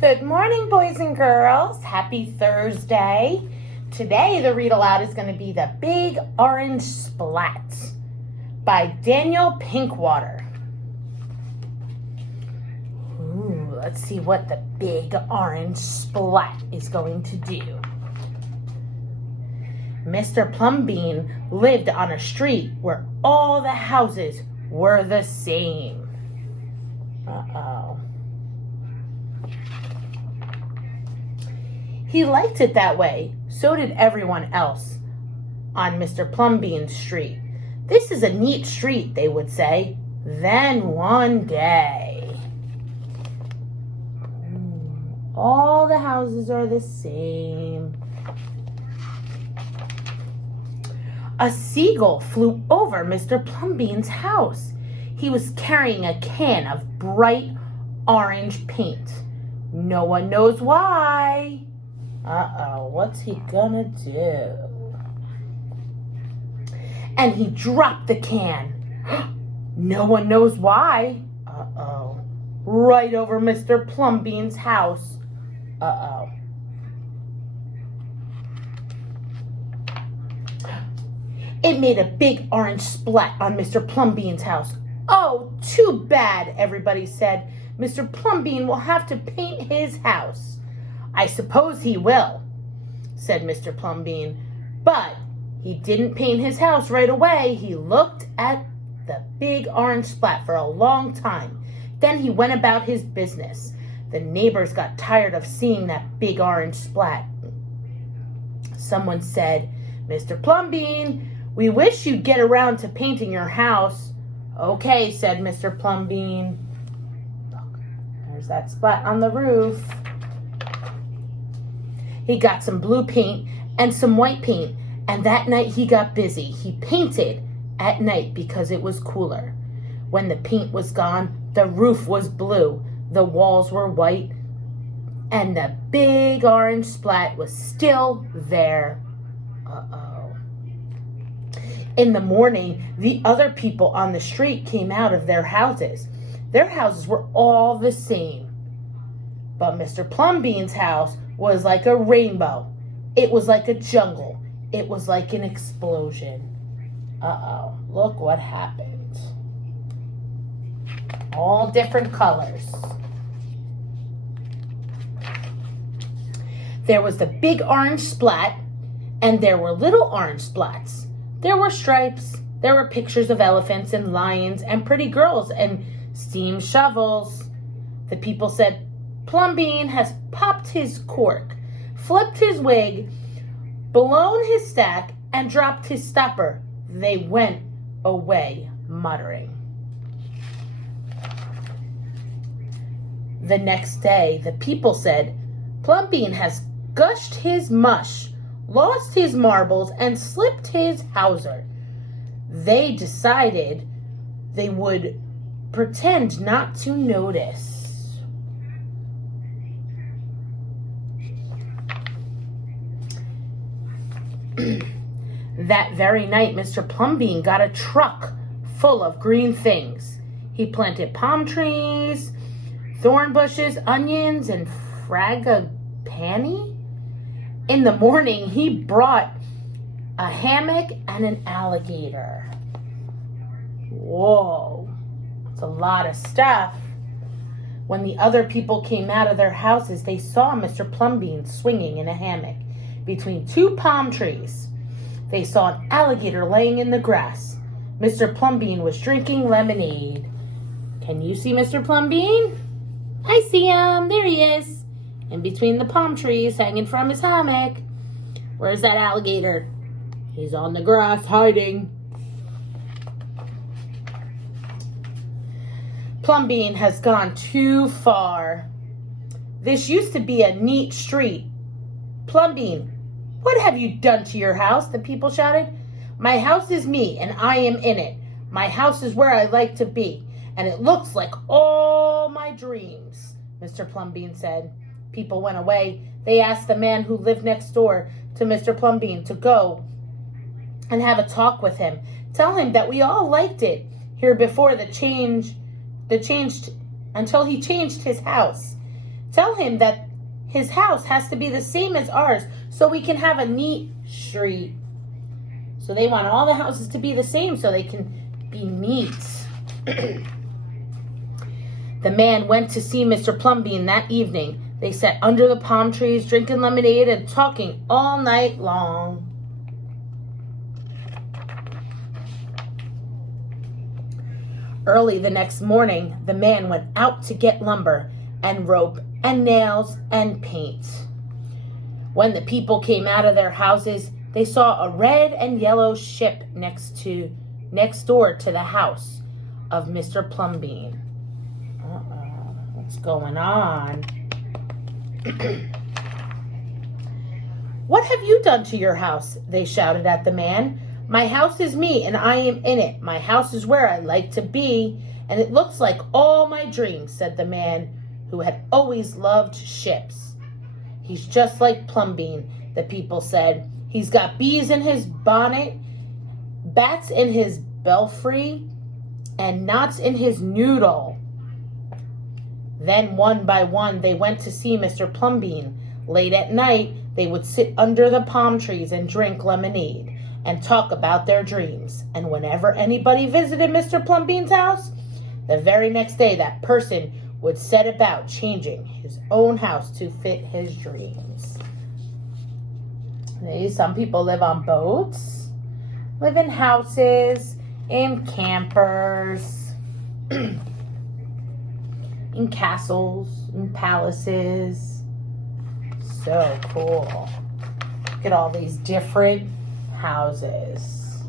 Good morning, boys and girls. Happy Thursday. Today, the read aloud is going to be The Big Orange Splat by Daniel Pinkwater. Let's see what the Big Orange Splat is going to do. Mr. Plumbean lived on a street where all the houses were the same. He liked it that way. So did everyone else on Mr. Plumbean's street. This is a neat street, they would say. Then one day, all the houses are the same. A seagull flew over Mr. Plumbean's house. He was carrying a can of bright orange paint. No one knows why. What's he gonna do? And he dropped the can. No one knows why. Right over Mr. Plumbean's house. It made a big orange splat on Mr. Plumbean's house. Oh, too bad, everybody said. Mr. Plumbean will have to paint his house. I suppose he will, said Mr. Plumbean. But he didn't paint his house right away. He looked at the big orange splat for a long time. Then he went about his business. The neighbors got tired of seeing that big orange splat. Someone said, Mr. Plumbean, we wish you'd get around to painting your house. Okay, said Mr. Plumbean. Look, there's that splat on the roof. He got some blue paint and some white paint, and that night he got busy. He painted at night because it was cooler. When the paint was gone, the roof was blue, the walls were white, and the big orange splat was still there. In the morning, the other people on the street came out of their houses. Their houses were all the same. But Mr. Plumbean's house was like a rainbow. It was like a jungle. It was like an explosion. Look what happened. All different colors. There was the big orange splat, and there were little orange splats. There were stripes. There were pictures of elephants and lions and pretty girls and steam shovels. The people said, Plumbean has popped his cork, flipped his wig, blown his stack, and dropped his stopper. They went away muttering. The next day, the people said, Plumbean has gushed his mush, lost his marbles, and slipped his hawser. They decided they would pretend not to notice. That very night, Mr. Plumbean got a truck full of green things. He planted palm trees, thorn bushes, onions, and frangipani. In the morning, he brought a hammock and an alligator. Whoa, that's a lot of stuff. When the other people came out of their houses, they saw Mr. Plumbean swinging in a hammock between two palm trees. They saw an alligator laying in the grass. Mr. Plumbean was drinking lemonade. Can you see Mr. Plumbean? I see him. There he is. In between the palm trees, hanging from his hammock. Where's that alligator? He's on the grass, hiding. Plumbean has gone too far. This used to be a neat street. Plumbean, what have you done to your house? The people shouted. My house is me, and I am in it. My house is where I like to be, and it looks like all my dreams, Mr. Plumbean said. People went away. They asked the man who lived next door to Mr. Plumbean to go and have a talk with him. Tell him that we all liked it here before until he changed his house. Tell him that his house has to be the same as ours so we can have a neat street. So they want all the houses to be the same so they can be neat. The man went to see Mr. Plumbean that evening. They sat under the palm trees, drinking lemonade and talking all night long. Early the next morning, the man went out to get lumber and rope and nails and paint. When the people came out of their houses, they saw a red and yellow ship next door to the house of Mr. Plumbean. What's going on? What have you done to your house? They shouted at the man. My house is me, and I am in it. My house is where I like to be, and it looks like all my dreams, said the man who had always loved ships. He's just like Plumbean, the people said. He's got bees in his bonnet, bats in his belfry, and knots in his noodle. Then one by one they went to see Mr. Plumbean. Late at night they would sit under the palm trees and drink lemonade and talk about their dreams. And whenever anybody visited Mr. Plumbean's house, the very next day that person would set about changing his own house to fit his dreams. Some people live on boats, live in houses, in campers, in castles, in palaces. So cool. Look at all these different houses.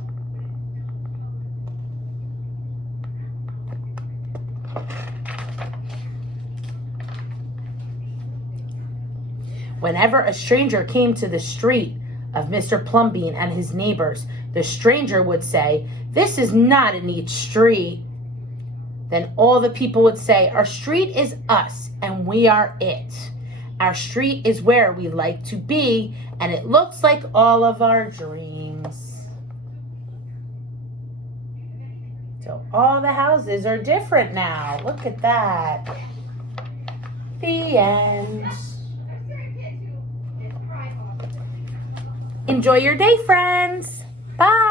Whenever a stranger came to the street of Mr. Plumbean and his neighbors, the stranger would say, "This is not a neat street." Then all the people would say, "Our street is us, and we are it. Our street is where we like to be, and it looks like all of our dreams." So all the houses are different now. Look at that. The end. Enjoy your day, friends. Bye.